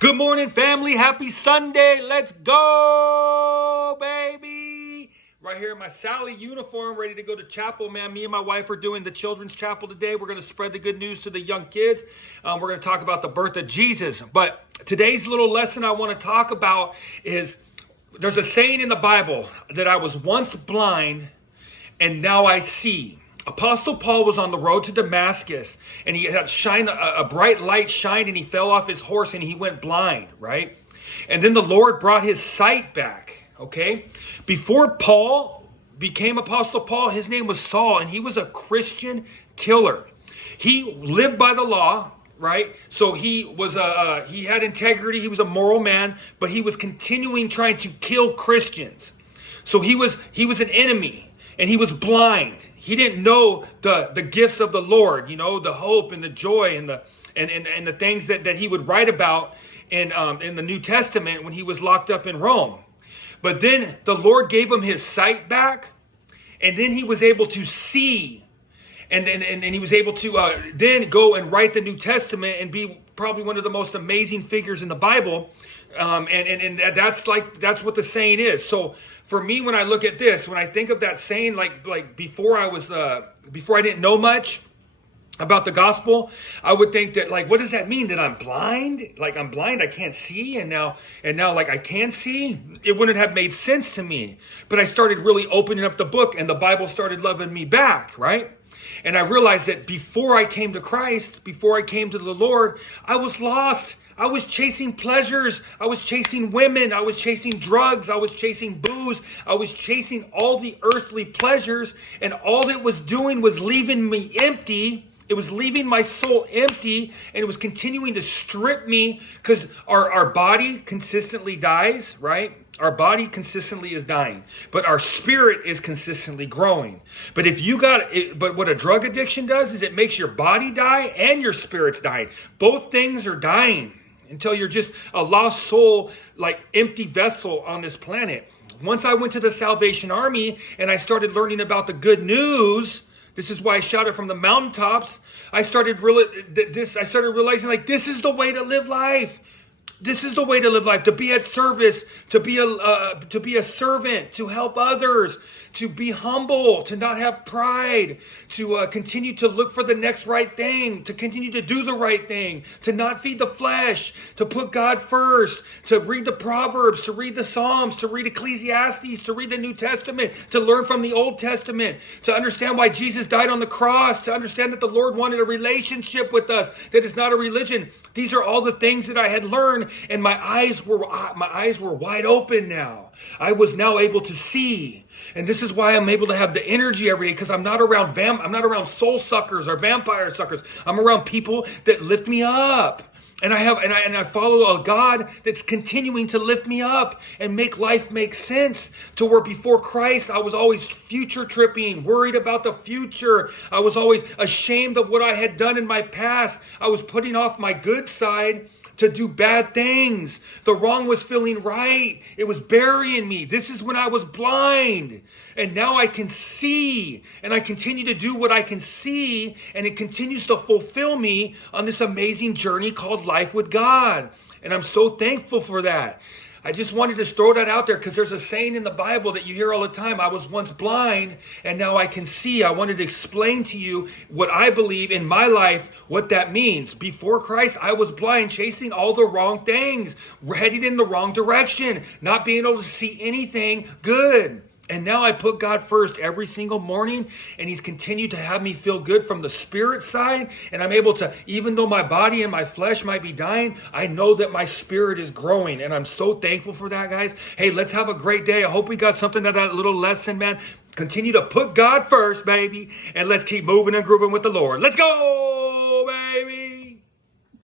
Good morning, family. Happy Sunday. Let's go, baby. Right here in my Sally uniform, ready to go to chapel, man. Me and my wife are doing the children's chapel today. We're going to spread the good news to the young kids. We're going to talk about the birth of Jesus. But today's little lesson I want to talk about is there's a saying in the Bible that I was once blind and now I see. Apostle Paul was on the road to Damascus and he had a bright light shine and he fell off his horse and he went blind, right? And then the Lord brought his sight back, okay? Before Paul became Apostle Paul, his name was Saul and he was a Christian killer. He lived by the law, right? So he had integrity, he was a moral man, but he was continuing trying to kill Christians. So he was an enemy and he was blind. He didn't know the gifts of the Lord, you know, the hope and the joy and the things that he would write about in the New Testament when he was locked up in Rome. But then the Lord gave him his sight back, and then he was able to see, and he was able to then go and write the New Testament and be probably one of the most amazing figures in the Bible. And that's what the saying is. So for me, when I look at this, when I think of that saying, like before I didn't know much about the gospel, I would think that, like, what does that mean? That I'm blind? Like, I'm blind, I can't see, and now like I can see? It wouldn't have made sense to me. But I started really opening up the book and the Bible started loving me back, right? And I realized that before I came to Christ, before I came to the Lord, I was lost. I was chasing pleasures. I was chasing women. I was chasing drugs. I was chasing booze. I was chasing all the earthly pleasures. And all it was doing was leaving me empty. It was leaving my soul empty. And it was continuing to strip me, because our body consistently dies, right? Our body consistently is dying, but our spirit is consistently growing. But but what a drug addiction does is it makes your body die and your spirit's dying. Both things are dying until you're just a lost soul, like empty vessel on this planet. Once I went to the Salvation Army and I started learning about the good news, this is why I shouted from the mountaintops. I started realizing, like, this is the way to live life. This is the way to live life, to be at service, to be a servant, to help others, to be humble, to not have pride, to continue to look for the next right thing, to continue to do the right thing, to not feed the flesh, to put God first, to read the Proverbs, to read the Psalms, to read Ecclesiastes, to read the New Testament, to learn from the Old Testament, to understand why Jesus died on the cross, to understand that the Lord wanted a relationship with us, that it's not a religion. These are all the things that I had learned, and my eyes were wide open now. I was now able to see. And this is why I'm able to have the energy every day, because I'm not around soul suckers or vampire suckers. I'm around people that lift me up. And I follow a God that's continuing to lift me up and make life make sense, to where before Christ, I was always future tripping, worried about the future. I was always ashamed of what I had done in my past. I was putting off my good side to do bad things. The wrong was feeling right. It was burying me. This is when I was blind. And now I can see. And I continue to do what I can see. And it continues to fulfill me on this amazing journey called life with God. And I'm so thankful for that. I just wanted to throw that out there because there's a saying in the Bible that you hear all the time. I was once blind and now I can see. I wanted to explain to you what I believe in my life, what that means. Before Christ, I was blind, chasing all the wrong things, heading in the wrong direction, not being able to see anything good. And now I put God first every single morning, and He's continued to have me feel good from the spirit side. And I'm able to, even though my body and my flesh might be dying, I know that my spirit is growing. And I'm so thankful for that, guys. Hey, let's have a great day. I hope we got something out of that little lesson, man. Continue to put God first, baby. And let's keep moving and grooving with the Lord. Let's go!